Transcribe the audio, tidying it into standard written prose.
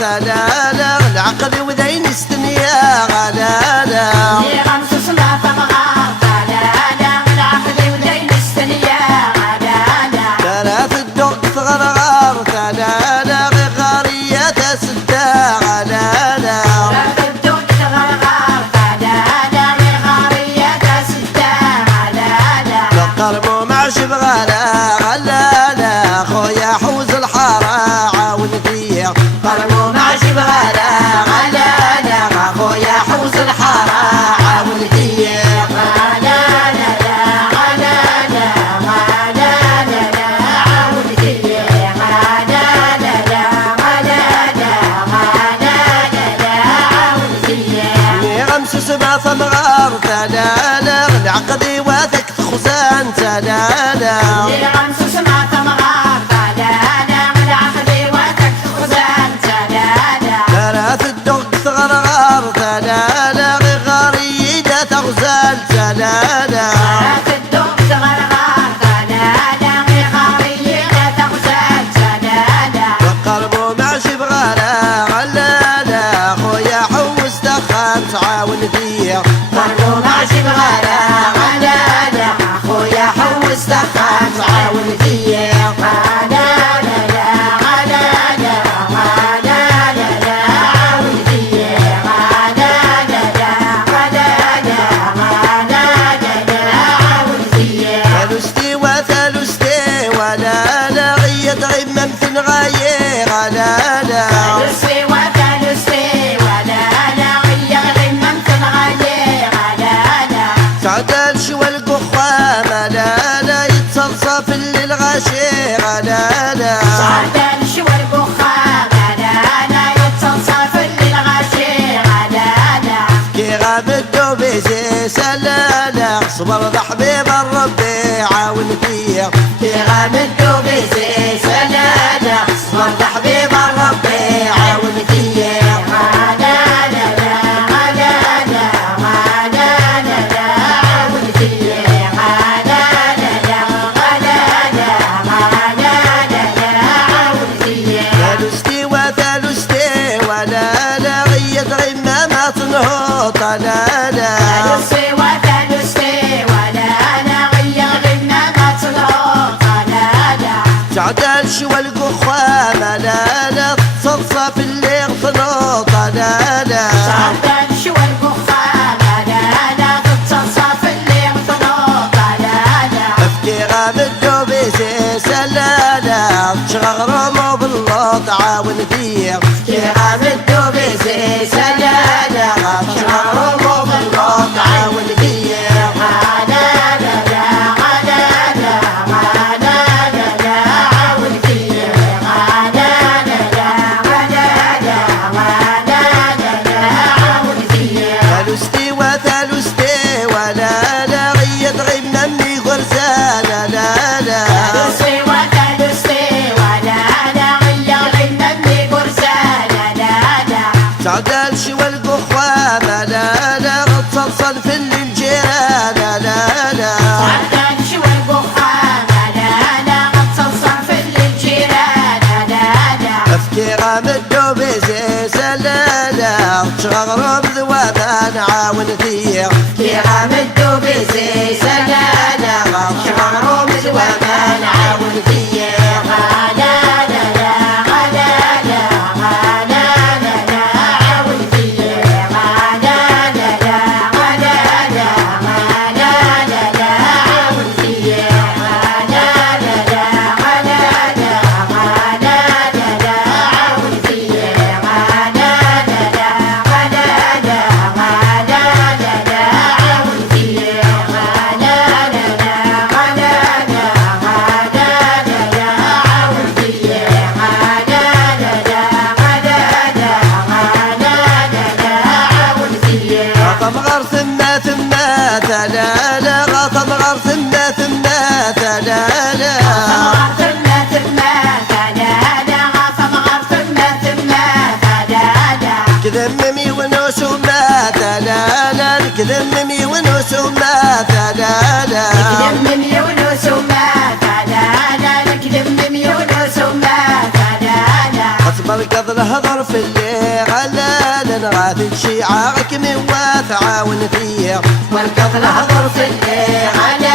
ثلالا العقد وذين استنيا غلالا غمس ما تبغى ثلالا العقد وذين استنيا غلالا ثلاث الدق غرغر ثلالا غارية سدا غلالا ثلاث الدق غرغر ثلالا غارية سدا غلالا القرب معشب غلا غلالا خويا حوز الحارة عاون فيه قرب معشب غلا غلالا خويا حوز الحارة عاون فيه سبع ثمغار ثلالا العقد واثق خزان ثلالا غمس سمع ثمغار ثلالا العقد واثق خزان ثلالا ثلاث الدق ثغرغار ثلالا غاريدة تغزال ثلالا ثلاث الدق غرغار ثلالا غاريدة تغزال ثلالا وقربوا معشب غلا غلالا خويا حوس دخان تعاون فيه قربوا معشب غلا غلالا خويا حوس دخان تعاون فيه ثلثتي وثلثتي ولا لا غيد غمم في الغاية غلالا ثلثتي وثلثتي ولا لا غيد غمم في الغاية غلالا تعدل شوى القخة ملالا يتصلصف اللي الغاشي غلالا تعدل شوى القخة غلالا يتصلصف اللي الغاشي غلالا كي غاب الدوبيسي سلالا صبر ذا حبيب الربي عاون فيه كي غاب الدوبيسي سلالا صبر ذا حبيب الربي عاون فيه ثلثتي وثلثتي ولا لا غيد غمامات نهوط لالا ثلثتي وثلثتي ولا لا غيد غمامات نهوط لالا تعدل شوى القخة ملالا تصلصف اللي غطنوط لالا تعدل شوى القخة ملالا تتصلصف اللي غطنوط لالا افكي غاب الدوبيسي سلالا تشغرمو باللوط عاون فيه كي غاب الدوبيسي سلالا تشغرمو باللوط عاون فيه ثلثتي وثلثتي ولا لا غيد غممني غرزالا لالا ثلثتي وثلثتي ولا لا غيد غممني غرزالا لالا تعدل شوى القخوة ملالا تصلصل في الجيران لالا تعدل شوى القخة ملالا تصلصل في الجيران لالا افكي غام الدوبيسي سلالا تشغرم ذوابان عاون فيه كي غام الدوبيسي سلالا تشغرم ذوابان عاون فيه غطمغر ثم ثلالا غطمغر ثم ثلالا كذممي ونوس وما ثلالا كذممي ونوس وما ثلالا كذممي ونوس وما ثلالا كذممي ونوس وما ثلالا اصبر قبل هضر احضر في اللي غلال نغاث شيعاك من وتعاون فيه والقتل احضر في اللي غلال